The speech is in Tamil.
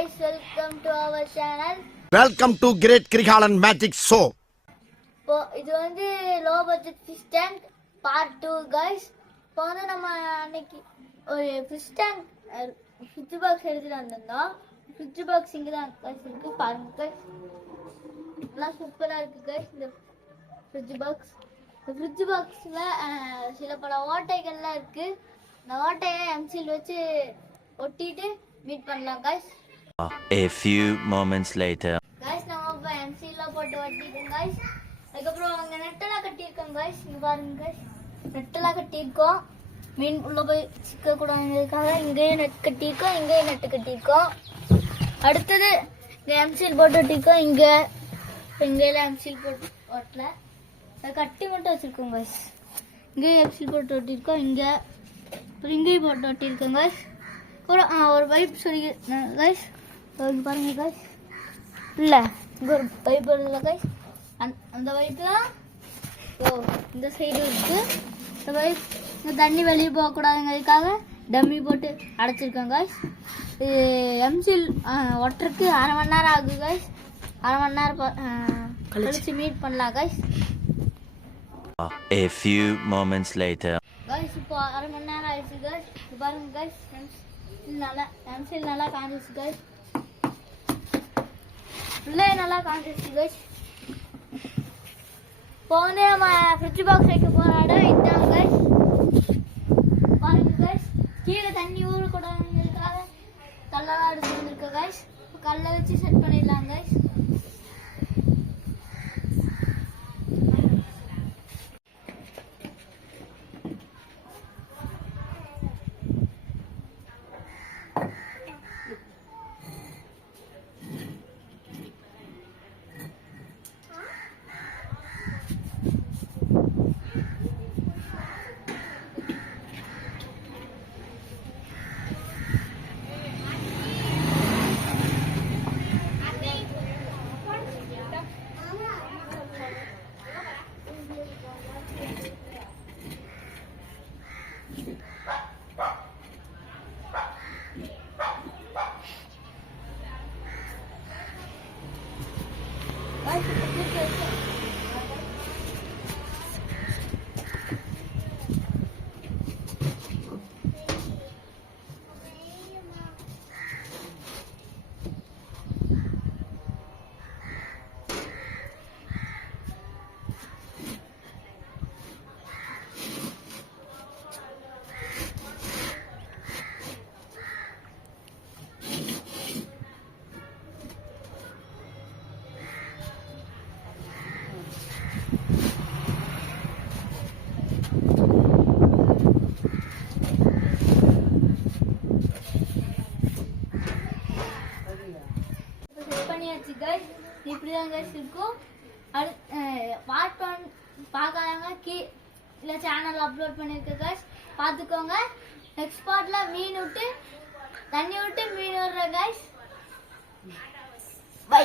guys, welcome to our channel. Welcome to Great Krigalan Magic Show. இது வந்து low budget fish tank part 2 guys. இப்போ வந்து நம்ம அன்னைக்கு ஒரு ஃபிஷ் டேங்க் ஃபிஷ் பாக்ஸ் எடுத்துட்டு வந்திருந்தோம். ஃபிஷ் பாக்ஸ் இங்கே தான் guys இருக்கு, பாருங்க guys. எல்லாம் சூப்பராக இருக்கு guys. இந்த ஃபிஷ் பாக்ஸ், இந்த ஃபிஷ் பாக்ஸில் சில பல ஓட்டைகள்லாம் இருக்கு. இந்த ஓட்டையை எம்சில் வச்சு ஒட்டிட்டு மீட் பண்ணலாம் guys. A few moments later. guys நம்ம இப்ப எம்சில போட்டு ஒட்டிட்டோம் guys. அதுக்கப்புறம் அங்க நெட்டெல்லாம் கட்டியிருக்கோம் guys. இங்க பாருங்க guys, நெட்டெல்லாம் கட்டியிருக்கோம். மீன் உள்ள போய் சிக்க கூடாதுக்காக இங்கேயும் நெட் கட்டியிருக்கோம், இங்கேயும் நெட்டு கட்டியிருக்கோம். அடுத்தது இங்க எம்சில் போட்டு ஒட்டியிருக்கோம். இங்கெல்லாம் எம்சில் போட்டு ஒட்டல, அதை கட்டி மட்டும் வச்சிருக்கோம் guys. இங்கேயும் எம்சில் போட்டு ஒட்டியிருக்கோம், அப்புறம் இங்கேயும் போட்டு ஒட்டியிருக்கோம் guys. ஒரு பைப் சொல்லி guys, பாருங்க guys. இல்ல இங்க ஒரு பைப் வருதுல guys, அந்த பைப் தான் இந்த சைடு இருக்கு. இந்த பைப் இந்த தண்ணி வெளியே போகக்கூடாதுங்கிறதுக்காக டம்மி போட்டு அடைச்சிருக்கோம் guys. இது எம்சில் ஒட்டருக்கு 1/2 மணி நேரம் ஆகுது guys. 1/2 மணி நேரம் கழிச்சு மீட் பண்ணலாம் guys. A few moments later. guys இப்போ 1/2 மணி நேரம் ஆயிடுச்சு guys. பாருங்க guys, நல்லா எம்சில் நல்லா காஞ்சிச்சு guys. உள்ளே நல்லா காஞ்சிச்சு guys. இப்போ வந்து நம்ம ஃப்ரிட்ஜ் பாக்ஸ் வைக்க போகிற இடம் இதுதான் guys. பாருங்க guys, கீழே தண்ணி ஊறக்கூடாதுங்கிறதுக்காக கல்லெல்லாம் எடுத்து வந்துருக்கோம் guys. கல்லை வச்சு செட் பண்ணிடலாம் guys. இப்படிதான் guys இருக்கும். பார்ட் 1 பார்க்காதவங்க இல்லை சேனல் அப்லோட் பண்ணியிருக்கேன் guys, பார்த்துக்கோங்க. நெக்ஸ்ட் பார்ட்ல மீன் விட்டு தண்ணி விட்டு மீன் விடுற guys. பை.